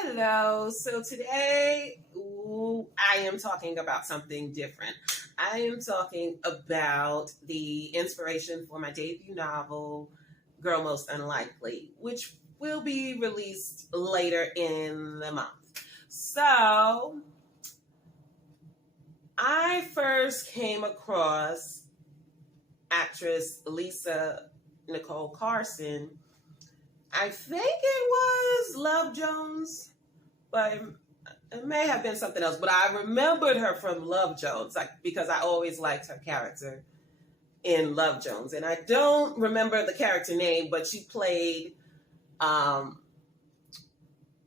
Hello. So today I am talking about something different. I am talking about the inspiration for my debut novel, Girl Most Unlikely, which will be released later in the month. So I first came across actress Nicole Carson. I think it was Love Jones, but it may have been something else. But I remembered her from Love Jones, because I always liked her character in Love Jones. And I don't remember the character name, but she played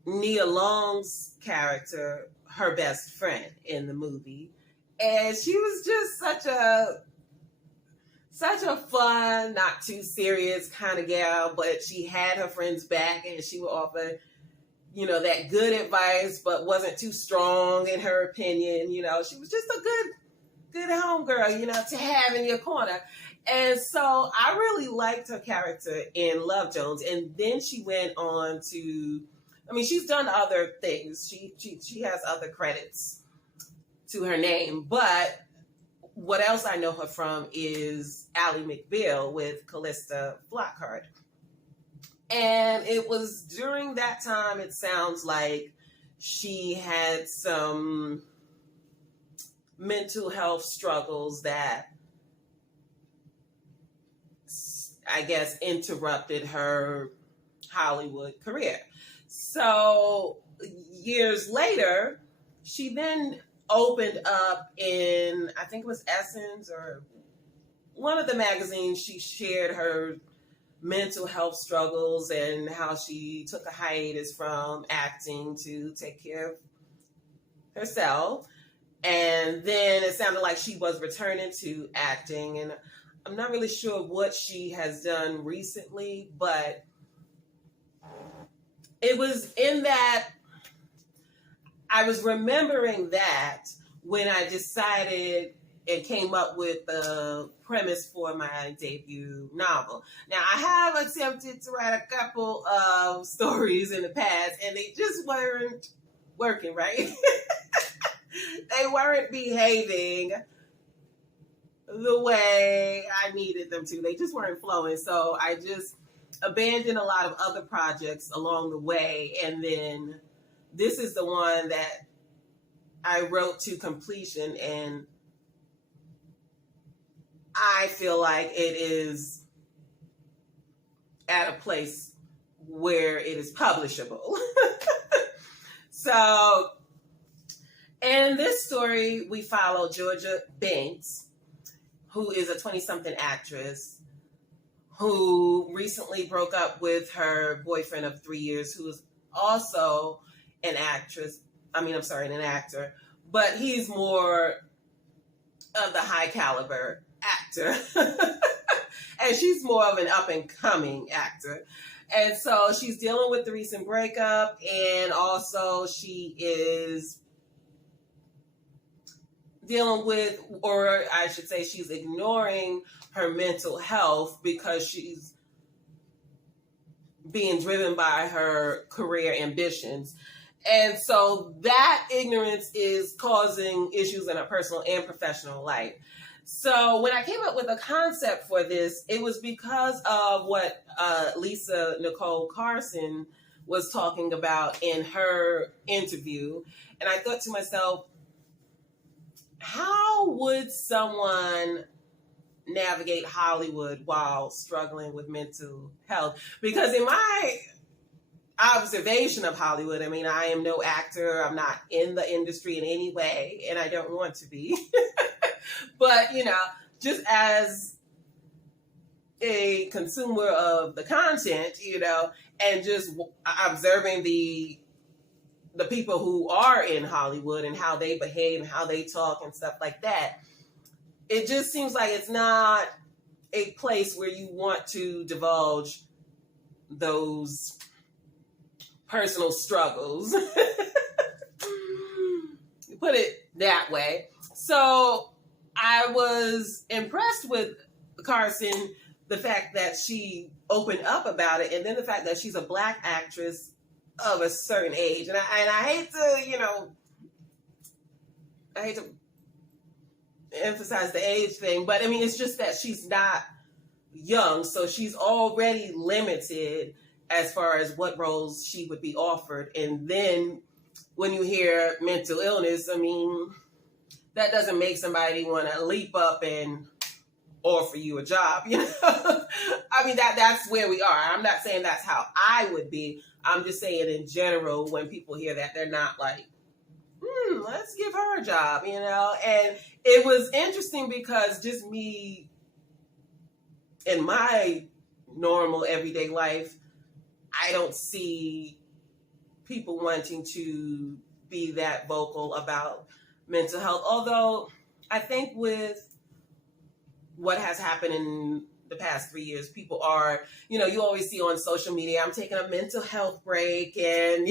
Nia Long's character, her best friend in the movie. And she was just such a fun, not too serious kind of gal, but she had her friends back and she would offer, that good advice, but wasn't too strong in her opinion. She was just a good homegirl, to have in your corner. And so I really liked her character in Love Jones. And then she went on to, she's done other things. She has other credits to her name, but what else I know her from is Ally McBeal with Callista Flockhart. And it was during that time, it sounds like she had some mental health struggles that I guess interrupted her Hollywood career. So years later, she then opened up in, I think it was Essence or one of the magazines. She shared her mental health struggles and how she took a hiatus from acting to take care of herself. And then it sounded like she was returning to acting. And I'm not really sure what she has done recently, but it was in that I was remembering that when I decided and came up with the premise for my debut novel. Now, I have attempted to write a couple of stories in the past, and they just weren't working, right? They weren't behaving the way I needed them to. They just weren't flowing. So I just abandoned a lot of other projects along the way, and then this is the one that I wrote to completion, and I feel like it is at a place where it is publishable. So, in this story, we follow Georgia Banks, who is a 20-something actress who recently broke up with her boyfriend of 3 years, who is also an actor, but he's more of the high caliber actor. And she's more of an up and coming actor. And so she's dealing with the recent breakup, and also she is dealing with, or I should say she's ignoring her mental health because she's being driven by her career ambitions. And so that ignorance is causing issues in her personal and professional life. So when I came up with a concept for this, it was because of what Lisa Nicole Carson was talking about in her interview. And I thought to myself, how would someone navigate Hollywood while struggling with mental health? Because in my observation of Hollywood, I am no actor. I'm not in the industry in any way, and I don't want to be. But, just as a consumer of the content, and just observing the people who are in Hollywood and how they behave and how they talk and stuff like that, it just seems like it's not a place where you want to divulge those personal struggles. Put it that way. So I was impressed with Carson, the fact that she opened up about it, and then the fact that she's a Black actress of a certain age. And I hate to, I hate to emphasize the age thing, but I mean, it's just that she's not young, so she's already limited as far as what roles she would be offered. And then when you hear mental illness, I mean, that doesn't make somebody want to leap up and offer you a job, I mean, that's where we are. I'm not saying that's how I would be. I'm just saying in general, when people hear that, they're not like, let's give her a job, And it was interesting because just me in my normal everyday life, I don't see people wanting to be that vocal about mental health. Although I think with what has happened in the past 3 years, people are, you always see on social media, I'm taking a mental health break and,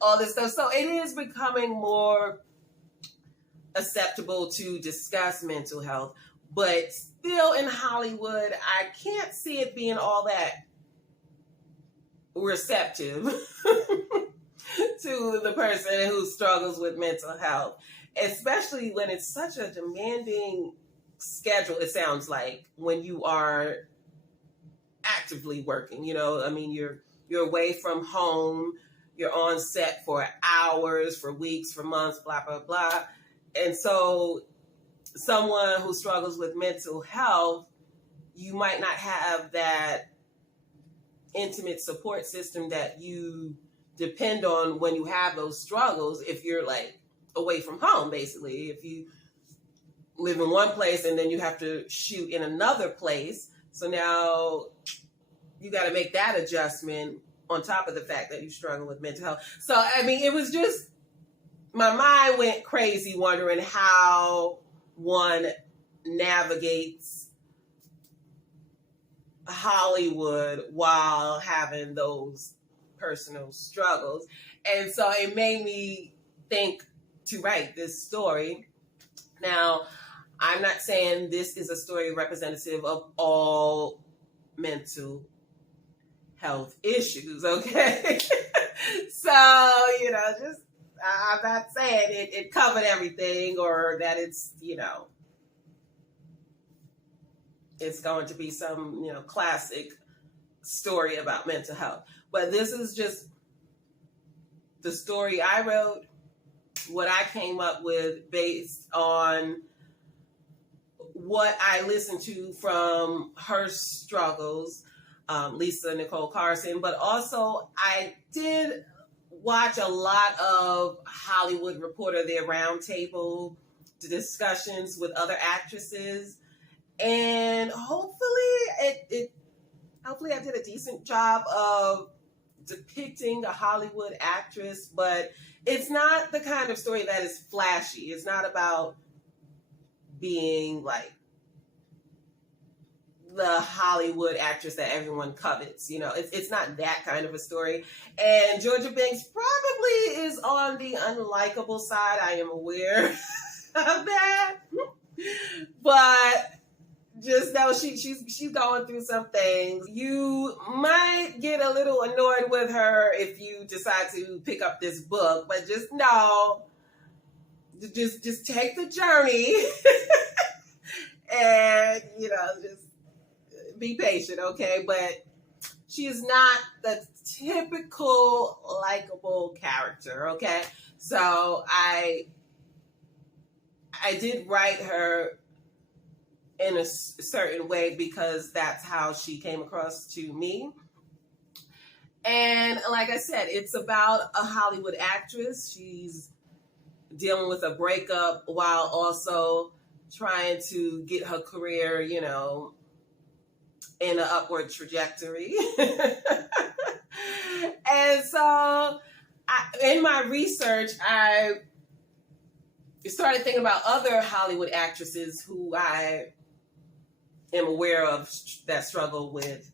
all this stuff. So it is becoming more acceptable to discuss mental health, but still in Hollywood, I can't see it being all that receptive to the person who struggles with mental health, especially when it's such a demanding schedule, it sounds like, when you are actively working. I mean, you're away from home, you're on set for hours, for weeks, for months, blah, blah, blah. And so someone who struggles with mental health, you might not have that intimate support system that you depend on when you have those struggles if you're like away from home, basically. If you live in one place and then you have to shoot in another place, so now you got to make that adjustment on top of the fact that you struggle with mental health. So, I mean, it was just, my mind went crazy wondering how one navigates Hollywood while having those personal struggles. And so it made me think to write this story. Now, I'm not saying this is a story representative of all mental health issues, okay? So, just, I'm not saying it covered everything or that it's, it's going to be some, classic story about mental health. But this is just the story I wrote, what I came up with based on what I listened to from her struggles, Nicole Carson, but also I did watch a lot of Hollywood Reporter, their roundtable discussions with other actresses, and hopefully I did a decent job of depicting a Hollywood actress, but it's not the kind of story that is flashy. It's not about being like the Hollywood actress that everyone covets. It's not that kind of a story. And Georgia Banks probably is on the unlikable side. I am aware of that. But just know she's going through some things. You might get a little annoyed with her if you decide to pick up this book, but just know, just take the journey and, just be patient, okay? But she is not the typical likable character, okay? So I did write her in a certain way because that's how she came across to me. And like I said, it's about a Hollywood actress. She's dealing with a breakup while also trying to get her career, in an upward trajectory. And so in my research, I started thinking about other Hollywood actresses who I am aware of that struggle with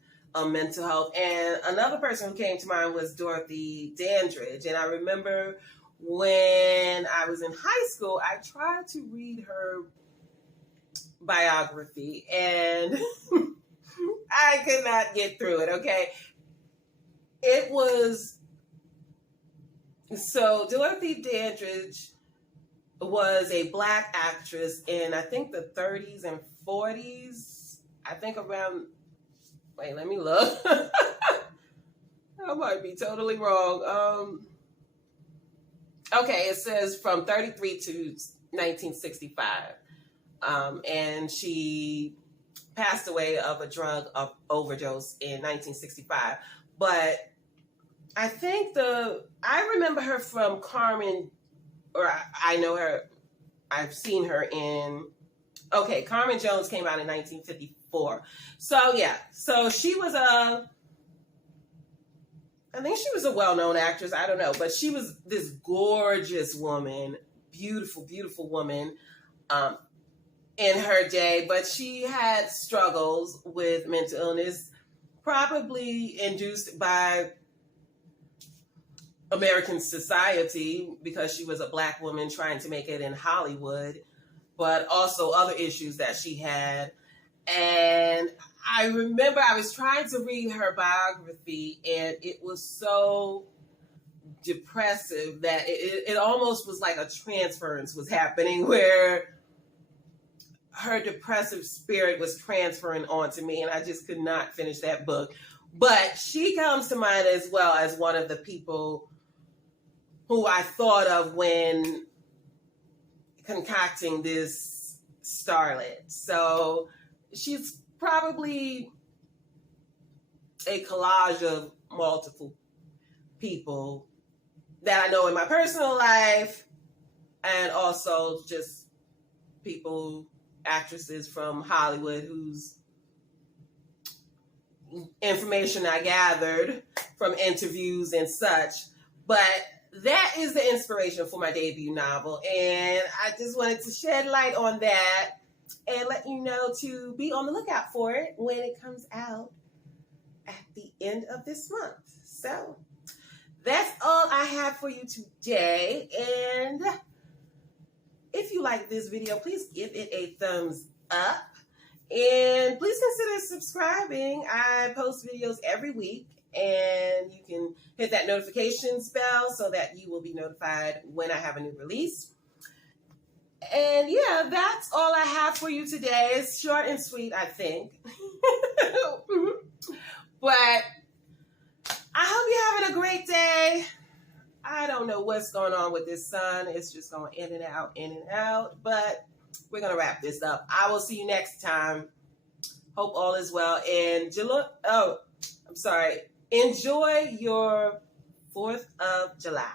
mental health. And another person who came to mind was Dorothy Dandridge. And I remember when I was in high school, I tried to read her biography and I could not get through it, okay? It was So Dorothy Dandridge was a black actress in, I think, the 30s and 40s. I think around, wait, let me look. I might be totally wrong. Okay, it says from 33 to 1965. And she passed away of a drug overdose in 1965. But I think I remember her from Carmen, or I know her, I've seen her in, okay, Carmen Jones came out in 1954. So yeah, so she was I think she was a well-known actress, I don't know, but she was this gorgeous woman, beautiful, beautiful woman in her day, but she had struggles with mental illness, probably induced by American society because she was a black woman trying to make it in Hollywood, but also other issues that she had. And I remember I was trying to read her biography, and it was so depressive that it almost was like a transference was happening where her depressive spirit was transferring onto me, and I just could not finish that book. But she comes to mind as well as one of the people who I thought of when concocting this starlet. So she's probably a collage of multiple people that I know in my personal life, and also just people, actresses from Hollywood whose information I gathered from interviews and such. But that is the inspiration for my debut novel, and I just wanted to shed light on that and let you know to be on the lookout for it when it comes out at the end of this month. So that's all I have for you today, and if you like this video, please give it a thumbs up, and please consider subscribing. I post videos every week, and you can hit that notifications bell so that you will be notified when I have a new release. And yeah, that's all I have for you today. It's short and sweet, I think. But I hope you're having a great day. I don't know what's going on with this sun. It's just going in and out. But we're going to wrap this up. I will see you next time. Hope all is well. And enjoy your 4th of July.